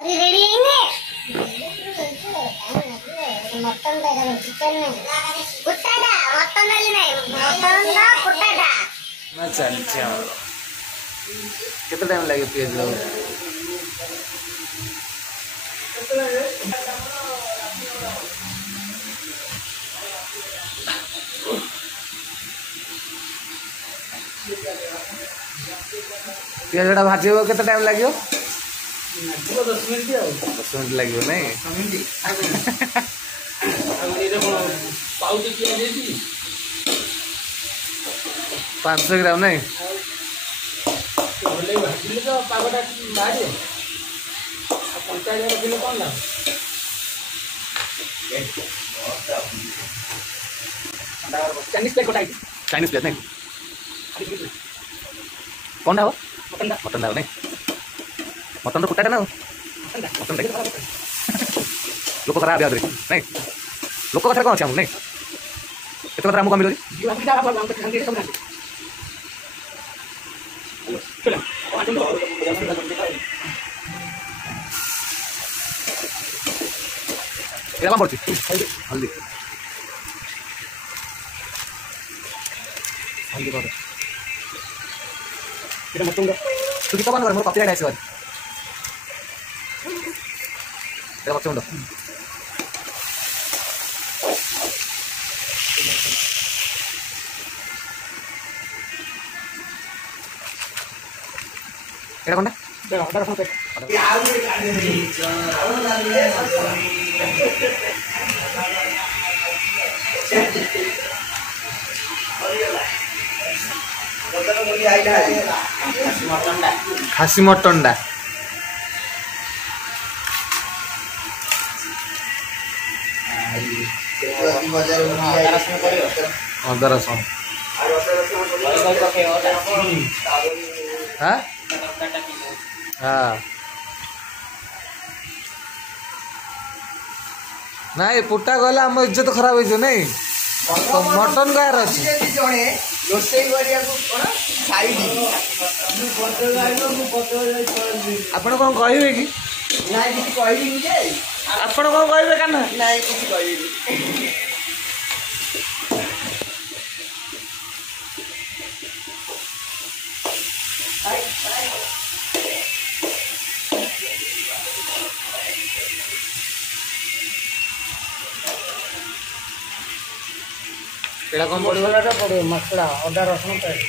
अरे ready mutton chicken कुट्टाटा mutton mutton कुट्टाटा ना चलती केते टाइम लगे पियाज पियाज भाजी केते टाइम लगे 10 मिनट 10 मिनट लगे नहीं 500 ग्राम नहीं चाइनीज प्लेट नहीं कौन हो मटन नहीं मटन तो कुटा ना मटन लोक कथा आदि नहीं लोक कथा कौन अच्छे नहीं केत कथा आमको मिलूँ क्या पड़ी हल्दी हल्दी पाउडर तू कितना बंद कर मोर कॉपीराइट आइस এটা পছন্দ এটা কোনটা অর্ডার রকম পেট খাসি মটনটা अदा रसुण हाँ हाँ ना पुटा गला आम इज्जत खराब हो नहीं तो मटन गायर अच्छी आपण कौन कहे कि आपण कौन कहे का ना एड़ा कौन पड़े मसला अदा रसुण पेस्ट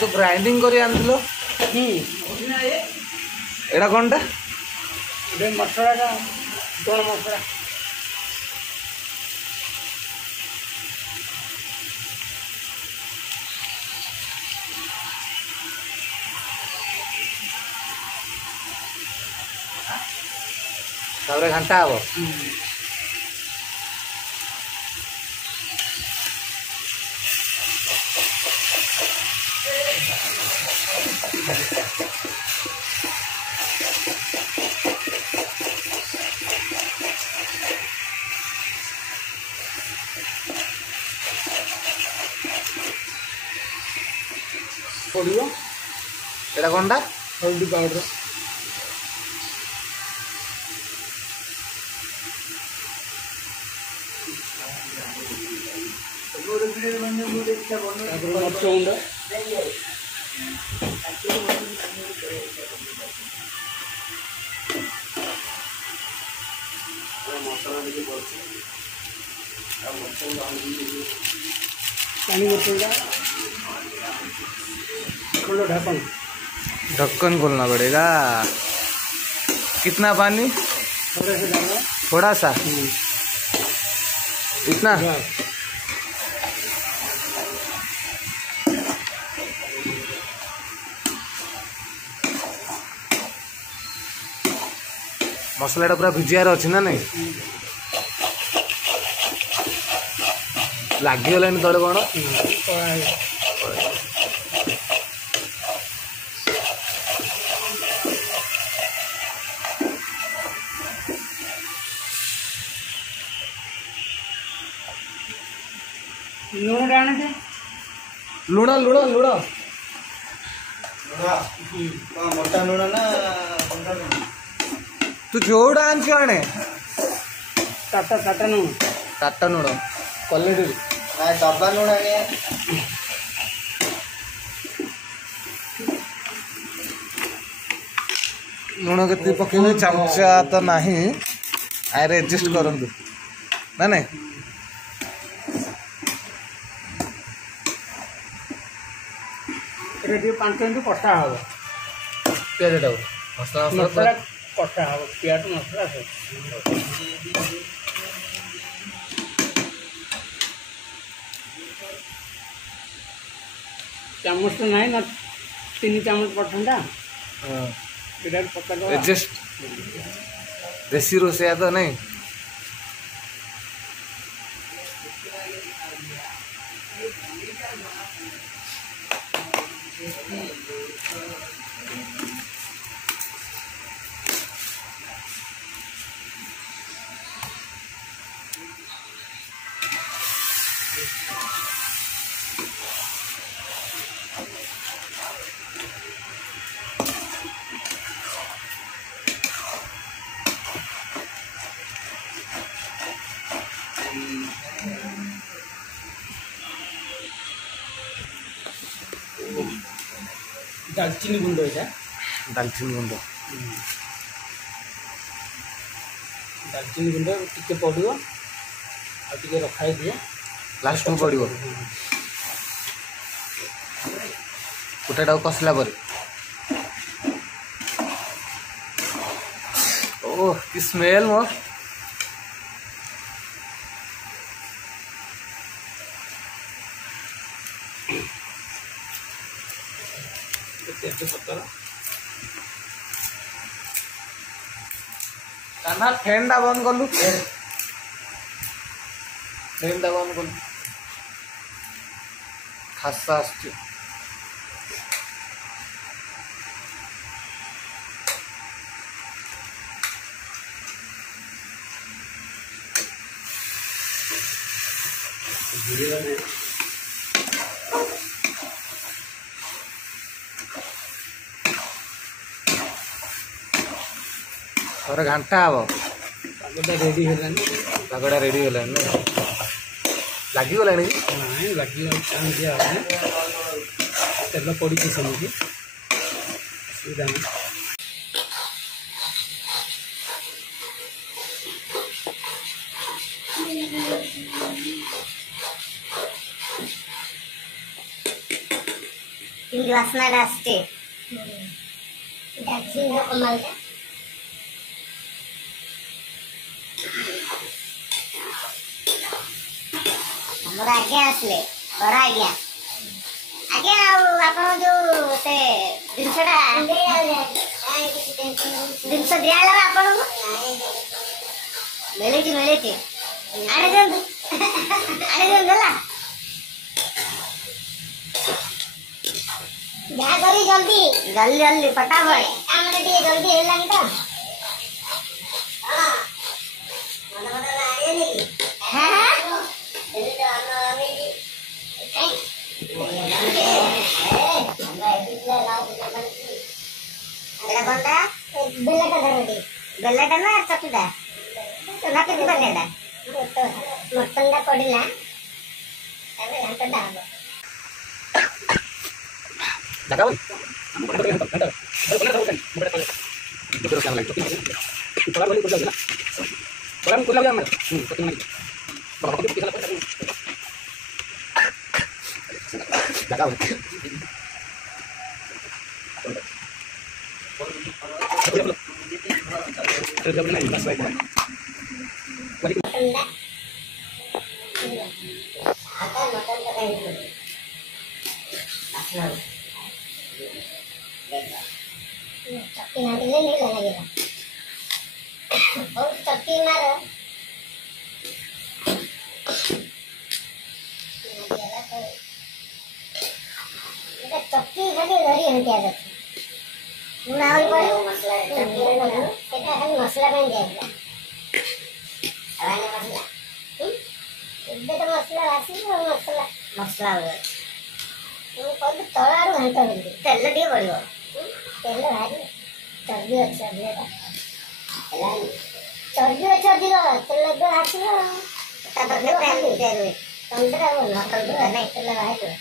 तू ग्राइंडिंग करी आनलो एड़ा कोनटा मसला दो मसला तावरे घंटा आबो पड़ो एड़ा कोनटा हल्दी पाउडर पानी बोतल खोलो ढक्कन ढक्कन खोलना पड़ेगा कितना पानी थोड़ा सा डालना थोड़ा सा इतना मसला पूरा भिजियार अच्छी ना नहीं लगिगला तले कौन लूण डालने से लुण लुण लुण मोटा लुण ना गुंडा लुण तू जोड़ा आंची आने टाटा टाटा लुण टाटा लुण क्वालिटी ना डब्बा लुण आने लुण के पकेबे चमचा तो नहीं आरे एडजस्ट करंतु ना नहीं रेडी 5 मिनट कटा हबो प्याज टाउ मसला मसला कटा हबो प्याज मसला से चामच तो नहीं ना 3 चामच पठंडा हां इधर पकड़ दो एडजस्ट देसी रोसे तो नहीं दालचीनी गुंड है दालचीनी गुंड दालचीनी गुंड टिके पड़ो आ टिके रखाई दिए लास्ट में पड़ो कुटाटा कसला पर ओह कि स्मेल मो तेजपत्ता कान्हा फैन टा बंद कलु फैन टा बंद कलु खासा आसुची और घंटा हम पागटा रेडी हेलानी पागड़ा रेडी हो लगी गला नहीं लगी काम दिया आपने तेल पड़ी सेमती असुविधा नहीं तिंगी वासना आसते दालचीनी कमाल हमर आगे आसले बड़ा आज्ञा आज्ञा आपण जो से जिनसटा जिनस दियाला आपण मिलेची आने दे दला जा करी जल्दी जल्दी जल्दी फटाफट काम रे जल्दी हेलानी तो हां मन मन लागे नी हां बेलटा ना चटुटा राखी बनेला मटनटा पड़िला तबे घंटा हम लगाओ चक्की ना ले लगेगा और चक्की मारो चक्की खाली धरी हंती आदत मुड़ा होई पड़े मसला सेटा खाली मसला बन जाएगा आने मसला इधर तो मसला रासी और मसला हो ମୁଁ କହିଲି ତଳ ଆଡୁ ଘାଣ୍ଟ ବୋଲି ତେଲ ଟିକେ ପଡ଼ିବ ତେଲ ଭାରି ଚର୍ବି ଅଛି ଅଧିକ ଚର୍ବି ଅଛି ଅଧିକ ତେଲ ଏବେ ଆସିବ ତାପରେ ତନ୍ଦୁରା ତନ୍ଦୁରା ନାଇଁ ତେଲ ବାହାରିବ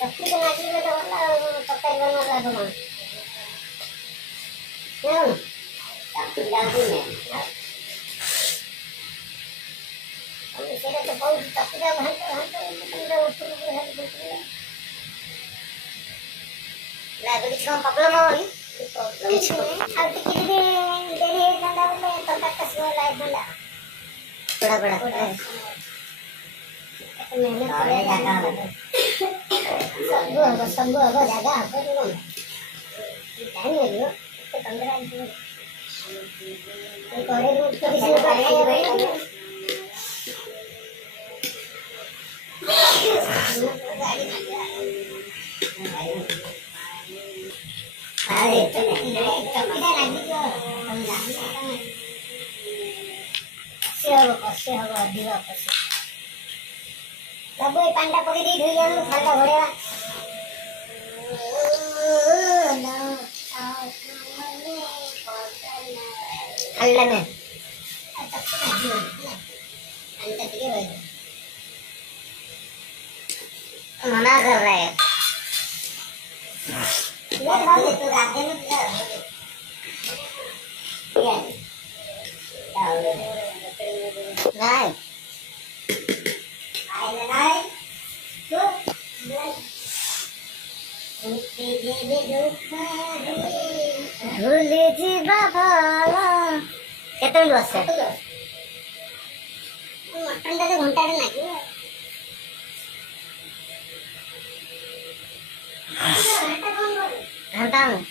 ଚକିଟା ନାଚିଲେ ତ ଭଲ ଆଉ ତରକାରୀ ବନେଇବା ଲାଭ କଣ ସେଇଟା ତ ବହୁତ ଚକିଟା ଘାଣ୍ଟ ଏବେ କିଛି କ'ଣ ପ୍ରୋବ୍ଲେମ୍ ହବନି କିଛି ଆଉ ଟିକେ ଯଦି ଡେରି ହେଇଥାନ୍ତା ବୋଲେ ତରକାରୀଟା ସ୍ଲୋ ଲାଗିଥାନ୍ତା ସବୁ ହବ ଜାଗା ହବ ଟାଇମ୍ ଲାଗିବ ତନ୍ଦୁରା କଷି ହବ ଅଧିକ କଷି ସବୁ ଏ ପାଣିଟା ପକେଇ ଦେଇ ଧୋଇ ଆଣୁ ଥଣ୍ଡା ଘୋଡ଼େଇବା ଖାଇଲା ନା मना कर रहा है केते बस मटन टा घंटा लगे घंटा में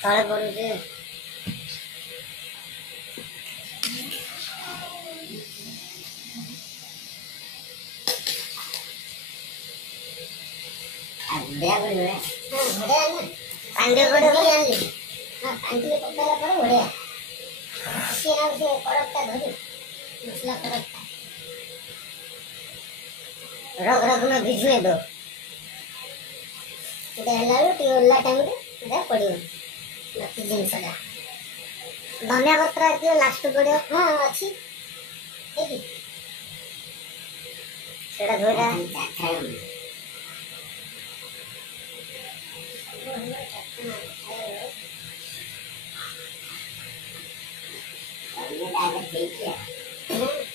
तले पड़े पांडे बड़े भी आनली हां पांडे पकाला पर बढ़िया से ना से कड़कता धरी मसला कड़कता रग रग में भिजवे दो देला टी ओला टाइम रे इधर पड़ियो बाकी जिनसडा धनिया पत्र के लास्ट पड़ियो हां अछि देखि सेडा धोरा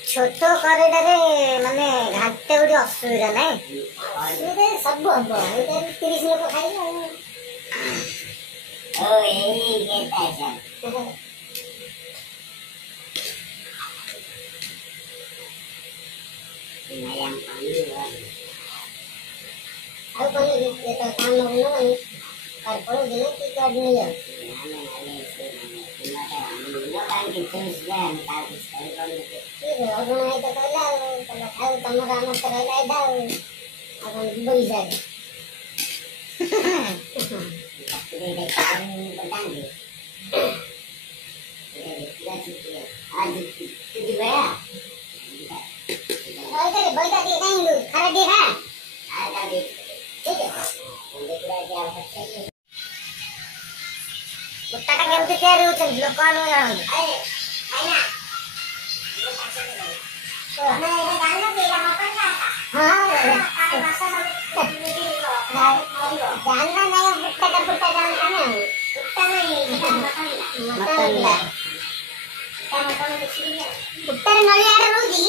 छोट करेडारे माने घाटे गुडी असुविधा नै असुविधा सब हम 30 लोग खाइले ओ ए केता छ नया पानी अब बोले ये तो काम न होई और पड़ो दिन की कर नहीं है कुत्ता का केमती तैयारी होती लोग कौन हो जाओ अरे आईना तो हमें ये जानना तेरा मटन का हां जानना नहीं कुत्ता का जानता नहीं कुत्ता नहीं मटन कुत्ता नली आड़ रोगी